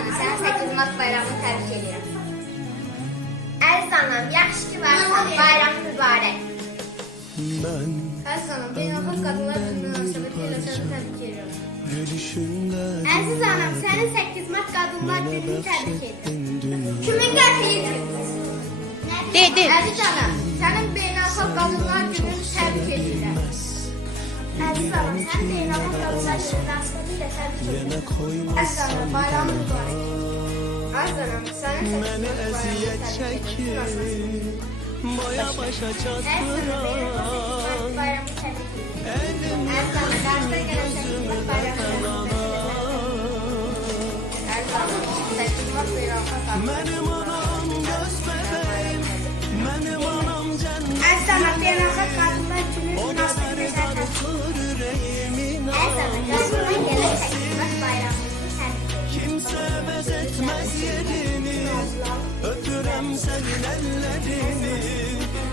sana sen 8 Mart bayramını tebrik ediyorum. Erzan'ım yaxşı ki varsan bayram mübarek. Ben Erzan'ım beni hak kadınlar gününün akşamı teyzeşanı tebrik ediyorum. Aziz anam, səni 8 Mart Qadınlar Günü təbrik edirəm. Kimin qətiyidir? De, de. Aziz anam, sənin beynə Qadınlar günü münasibətilə təbrik edirəm. Yine koymaz Əziz anam, bayram mübarək. Əziz anam, sənin 8 Beni eziyet edirəm. Boya başa Əziz anam, beynəlxalq 8 Mart çattıran bayramını təbrik edirəm. Elim Əziz anam, qarşıda gələn 8 Mart bayramını Əziz anam, 8 Mart beynəlxalq qadınlar Benim anam göz bebeğim Benim anam Öpürem senin ellerini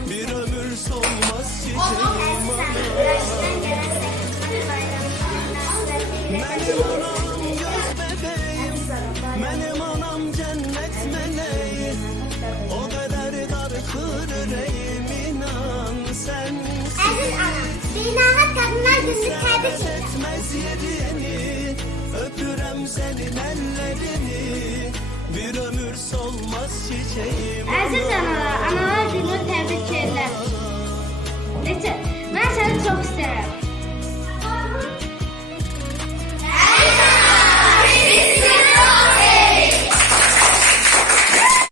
Bir ömür solmaz çiçeğim Əziz anam, qarşıdan gələn 8 Mart bayramını münasibətilə Benim anam göz bebeğim Benim anam cennet meleği. O kadar darıtır yüreğim inan sen Əziz anam, təbrik edirəm. Etmez yerini Öpürem senin ellerini Əziz analar, analar gününü təbrik edirəm. Necə?